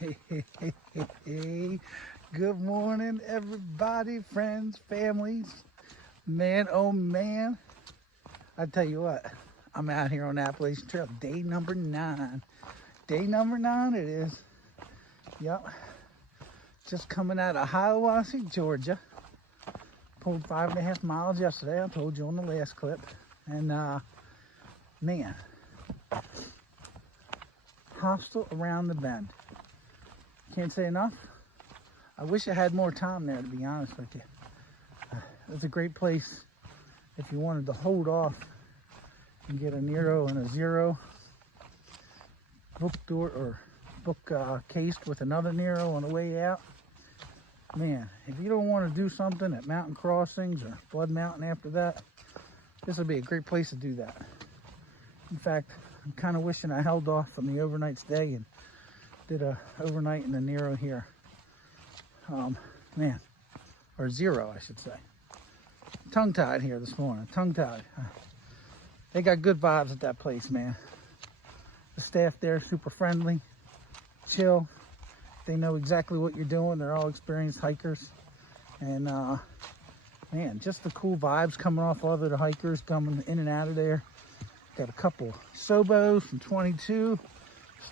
Hey, good morning, everybody, friends, families. Man, oh man, I tell you what, I'm out here on the Appalachian Trail, day number 9. Day number 9 it is. Yep, just coming out of Hiawassee, Georgia. Pulled 5.5 miles yesterday, I told you on the last clip. And man, hostel around the bend. Can't say enough. I wish I had more time there, to be honest with you. It's a great place if you wanted to hold off and get a Nero and a Zero book door or book cased with another Nero on the way out. Man, if you don't want to do something at Mountain Crossings or Blood Mountain after that, this would be a great place to do that. In fact, I'm kind of wishing I held off from the overnight stay and did a overnight in the Nero here. Man, or Zero, I should say. Tongue-tied here this morning, tongue-tied. They got good vibes at that place, man. The staff there, super friendly, chill. They know exactly what you're doing. They're all experienced hikers. And man, just the cool vibes coming off of it, the hikers coming in and out of there. Got a couple Sobos from 22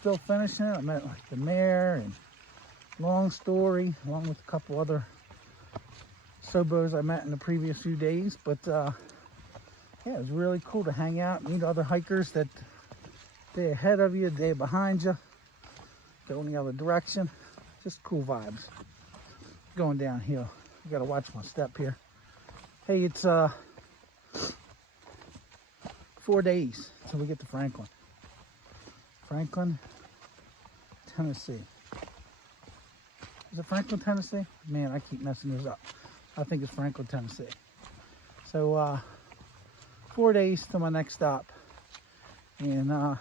still finishing it. I met like the Mayor and Long Story, along with a couple other Sobos I met in the previous few days. But yeah, it was really cool to hang out, meet other hikers that day ahead of you, day behind you, go in the other direction. Just cool vibes. Going downhill. You gotta watch my step here. Hey, it's 4 days till we get to Franklin. Franklin, Tennessee. Is it Franklin, Tennessee? Man, I keep messing this up. I think it's Franklin, Tennessee. So 4 days to my next stop. And we're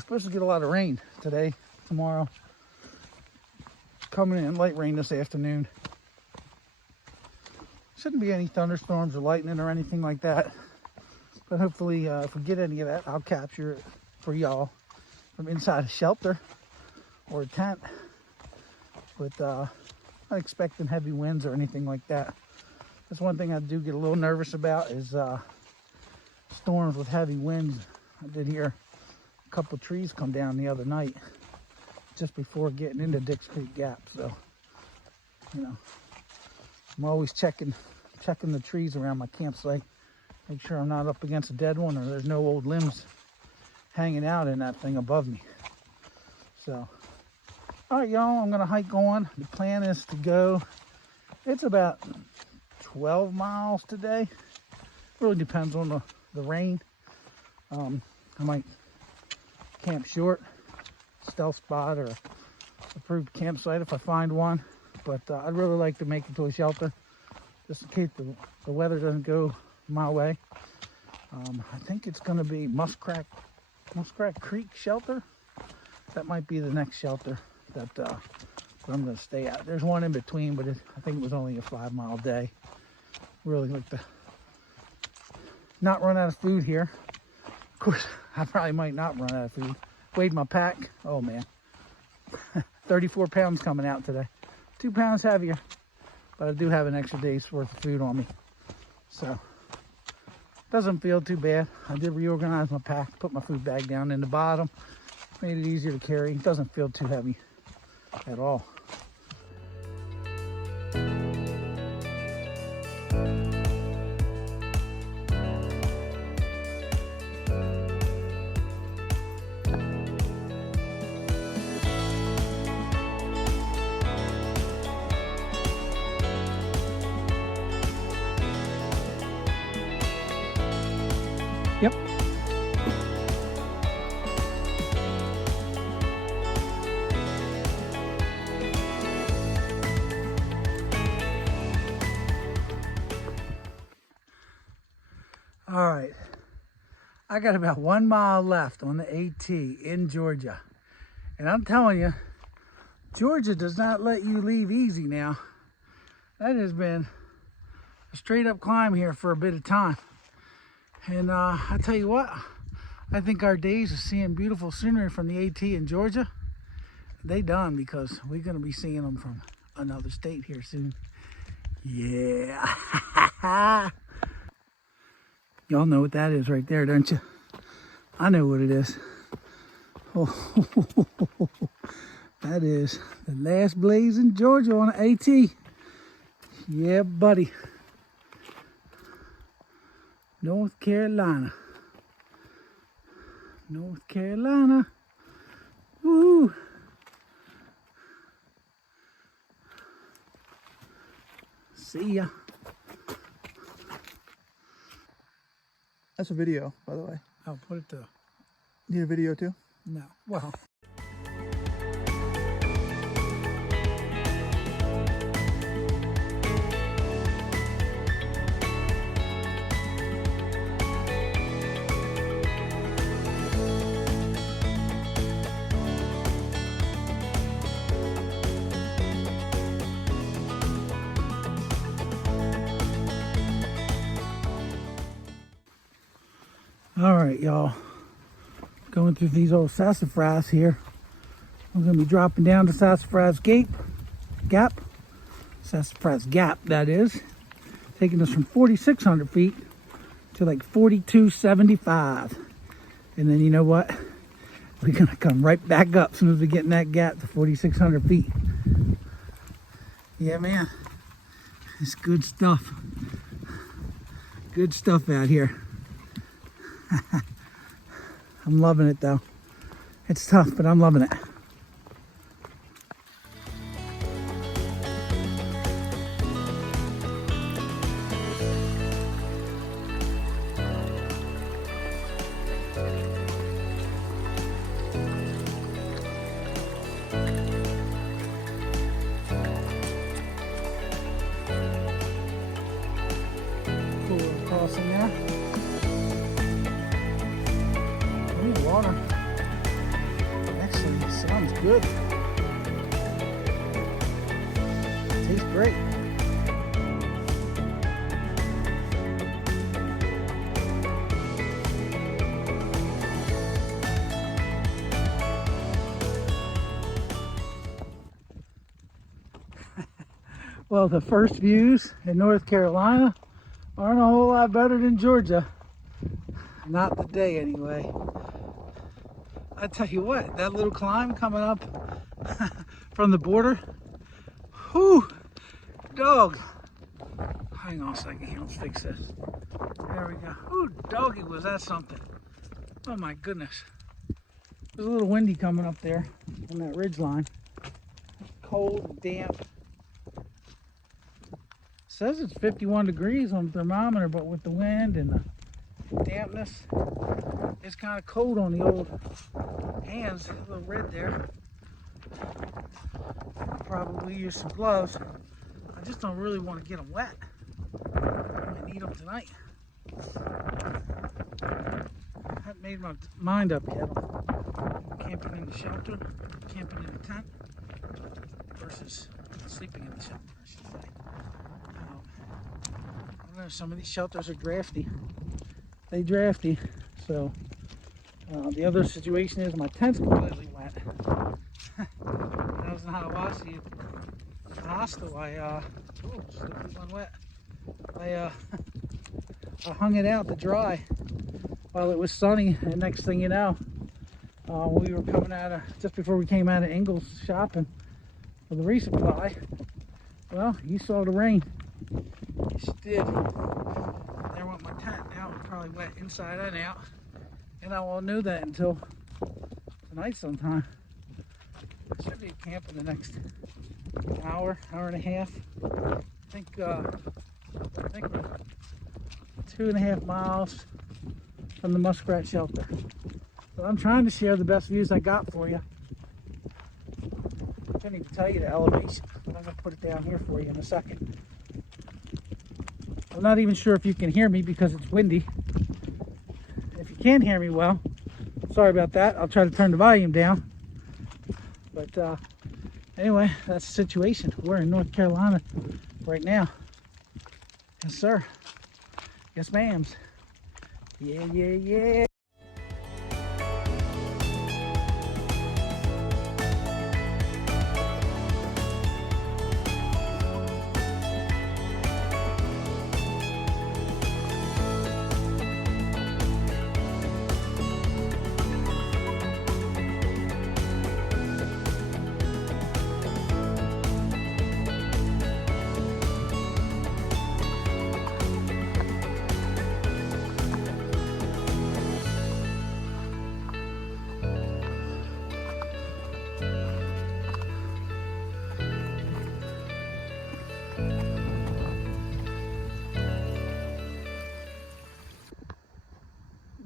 supposed to get a lot of rain today, tomorrow. Coming in light rain this afternoon. Shouldn't be any thunderstorms or lightning or anything like that. But hopefully, if we get any of that, I'll capture it for y'all from inside a shelter or a tent. But not expecting heavy winds or anything like that. That's one thing I do get a little nervous about is storms with heavy winds. I did hear a couple trees come down the other night just before getting into Dix Creek Gap. So, you know, I'm always checking the trees around my campsite. Make sure I'm not up against a dead one or there's no old limbs hanging out in that thing above me. So, all right, y'all, I'm gonna hike on. The plan is to go, it's about 12 miles today. Really depends on the rain. I might camp short, stealth spot or approved campsite if I find one. But I'd really like to make it to a shelter just in case the weather doesn't go my way. I think it's going to be Muskrat Creek shelter. That might be the next shelter that I'm going to stay at. There's one in between, but I think it was only a 5-mile day. Really like to not run out of food here. Of course, I probably might not run out of food. Weighed my pack. Oh man, 34 pounds coming out today. 2 pounds heavier, but I do have an extra day's worth of food on me. So, doesn't feel too bad. I did reorganize my pack, put my food bag down in the bottom, made it easier to carry. It doesn't feel too heavy at all. Yep. All right. I got about 1 mile left on the AT in Georgia. And I'm telling you, Georgia does not let you leave easy now. That has been a straight up climb here for a bit of time. And I tell you what, I think our days of seeing beautiful scenery from the AT in Georgia they done because we're gonna be seeing them from another state here soon. Yeah. Y'all know what that is right there, don't you? I know what it is. Oh, that is the last blaze in Georgia on an AT. Yeah, buddy. North Carolina. North Carolina. Woo! See ya. That's a video, by the way. I'll put it to... Need a video too? No. Well... All right, y'all. Going through these old sassafras here. We're going to be dropping down to Sassafras Gap. Sassafras Gap, that is. Taking us from 4,600 feet to like 4,275. And then you know what? We're going to come right back up as soon as we get in that gap to 4,600 feet. Yeah, man. It's good stuff. Good stuff out here. I'm loving it though. It's tough, but I'm loving it. Cool little crossing there. Water. Excellent. Sounds good. Tastes great. Well, the first views in North Carolina aren't a whole lot better than Georgia. Not today, anyway. I tell you what, that little climb coming up from the border, whew, dog. Hang on a second here, let's fix this. There we go. Ooh, doggy, was that something? Oh my goodness. There's a little windy coming up there on that ridge line. Cold and damp. Says it's 51 degrees on the thermometer, but with the wind and the dampness, it's kind of cold on the old hands. A little red there. I'll probably use some gloves. I just don't really want to get them wet. I might need them tonight. I haven't made my mind up yet. Camping in the shelter, camping in the tent, versus sleeping in the shelter, I should say. I don't know, some of these shelters are drafty. They drafty, so the other situation is my tent's completely wet. When I was in Hiawassee at the hostel, I hung it out to dry while it was sunny, and next thing you know, we were coming out of, just before we came out of Ingles shopping for the resupply. Well, you saw the rain. Yes, you did. There went my tent. Now it's probably wet inside and out. And I won't know that until tonight sometime. I should be at camp in the next hour and a half. I think we're 2.5 miles from the muskrat shelter. So I'm trying to share the best views I got for you. I can't even tell you the elevation, but I'm going to put it down here for you in a second. I'm not even sure if you can hear me because it's windy. If you can hear me well, sorry about that. I'll try to turn the volume down. But anyway, that's the situation. We're in North Carolina right now. Yes, sir. Yes, ma'ams. Yeah, yeah, yeah.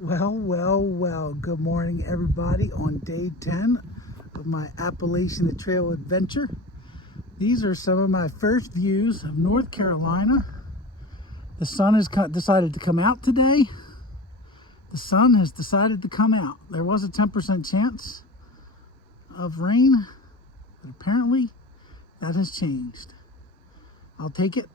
Well, good morning everybody on day 10 of my Appalachian Trail adventure. These are some of my first views of North Carolina. The sun has decided to come out today. The sun has decided to come out. There was a 10% chance of rain, but apparently that has changed. I'll take it.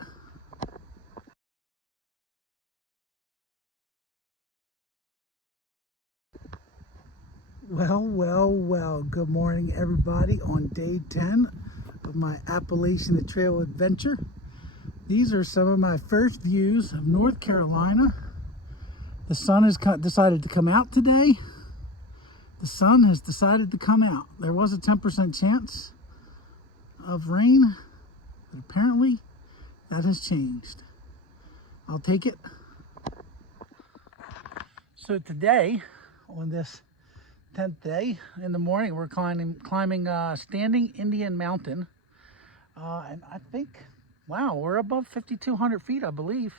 Well, good morning everybody on day 10 of my Appalachian Trail adventure. These are some of my first views of North Carolina. The sun has decided to come out today. The sun has decided to come out. There was a 10% chance of rain, but apparently that has changed. I'll take it. So today, on this 10th day in the morning, we're climbing Standing Indian Mountain, and I think, wow, we're above 5,200 feet, I believe.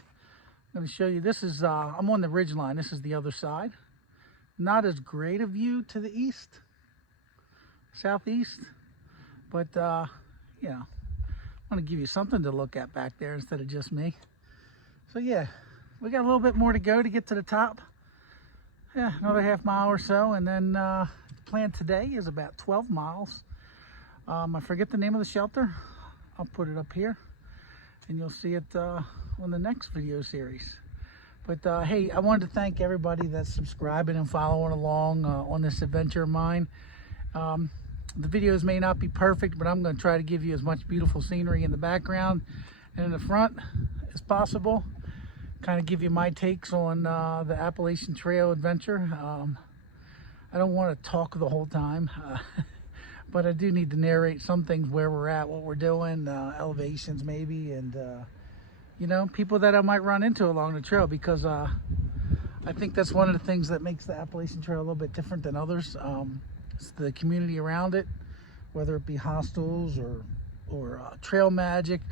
I'm going to show you. This is I'm on the ridge line. This is the other side. Not as great a view to the east, southeast, but yeah, I want to give you something to look at back there instead of just me. So yeah, we got a little bit more to go to get to the top. Yeah, another half mile or so, and then the plan today is about 12 miles. I forget the name of the shelter. I'll put it up here, and you'll see it on the next video series. But hey, I wanted to thank everybody that's subscribing and following along on this adventure of mine. The videos may not be perfect, but I'm going to try to give you as much beautiful scenery in the background and in the front as possible. Kind of give you my takes on the Appalachian Trail adventure. I don't want to talk the whole time, but I do need to narrate some things, where we're at, what we're doing, elevations maybe, and you know, people that I might run into along the trail, because I think that's one of the things that makes the Appalachian Trail a little bit different than others. It's the community around it, whether it be hostels or trail magic,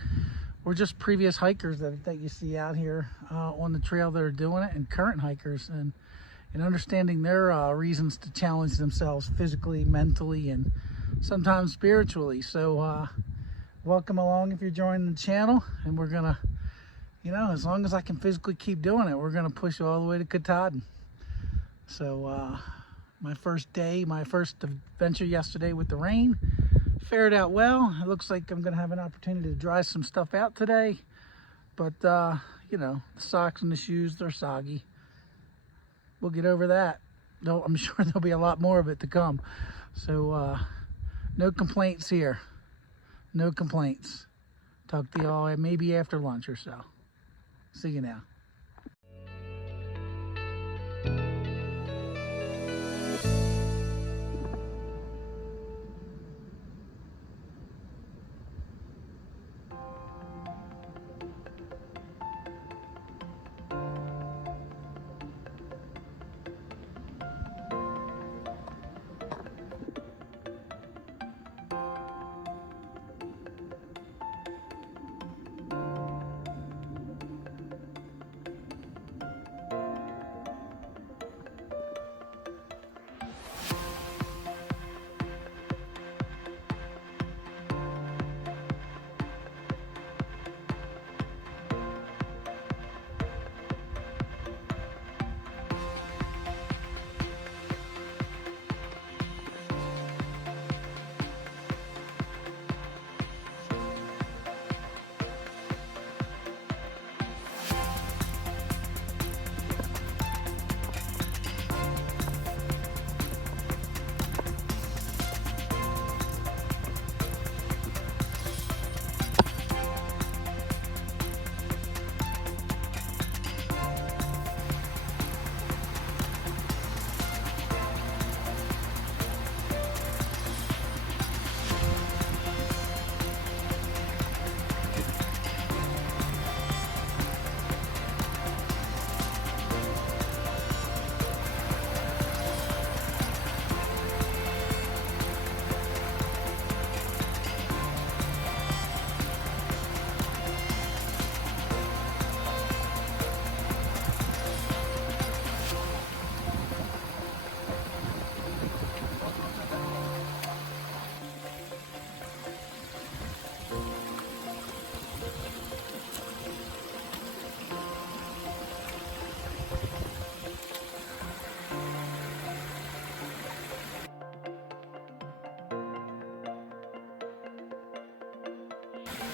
or just previous hikers that you see out here on the trail that are doing it, and current hikers, and understanding their reasons to challenge themselves physically, mentally, and sometimes spiritually. So welcome along if you're joining the channel, and we're gonna, you know, as long as I can physically keep doing it, we're gonna push all the way to Katahdin. So my first day, my first adventure yesterday with the rain, fared out well. It looks like I'm gonna have an opportunity to dry some stuff out today, but you know, the socks and the shoes, they're soggy. We'll get over that. No, I'm sure there'll be a lot more of it to come. So no complaints here. No complaints. Talk to y'all maybe after lunch or so. See you now.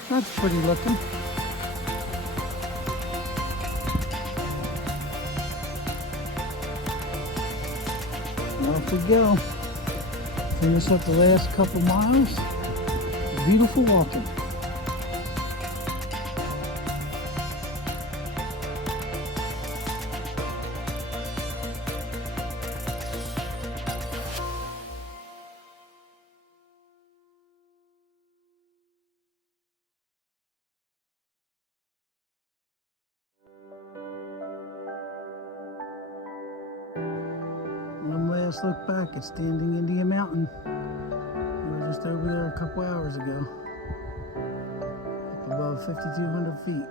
That's pretty looking. Off we go. Finish up the last couple miles. Beautiful walking. One last look back at Standing Indian Mountain. We were just over there a couple hours ago. Up above 5,200 feet.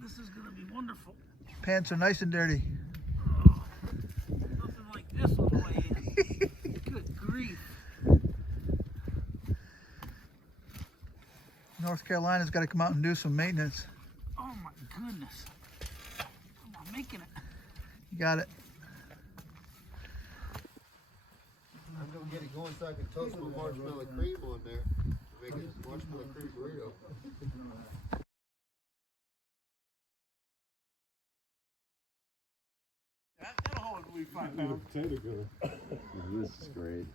This is going to be wonderful. Pants are nice and dirty. Nothing like this on the way in. Good grief. North Carolina's got to come out and do some maintenance. Oh my goodness. I'm making it. You got it. I'm gonna get it going so I can toast some marshmallow cream on there. Make it marshmallow cream burrito. That'll hold at least 5 pounds. Potato good. This is great.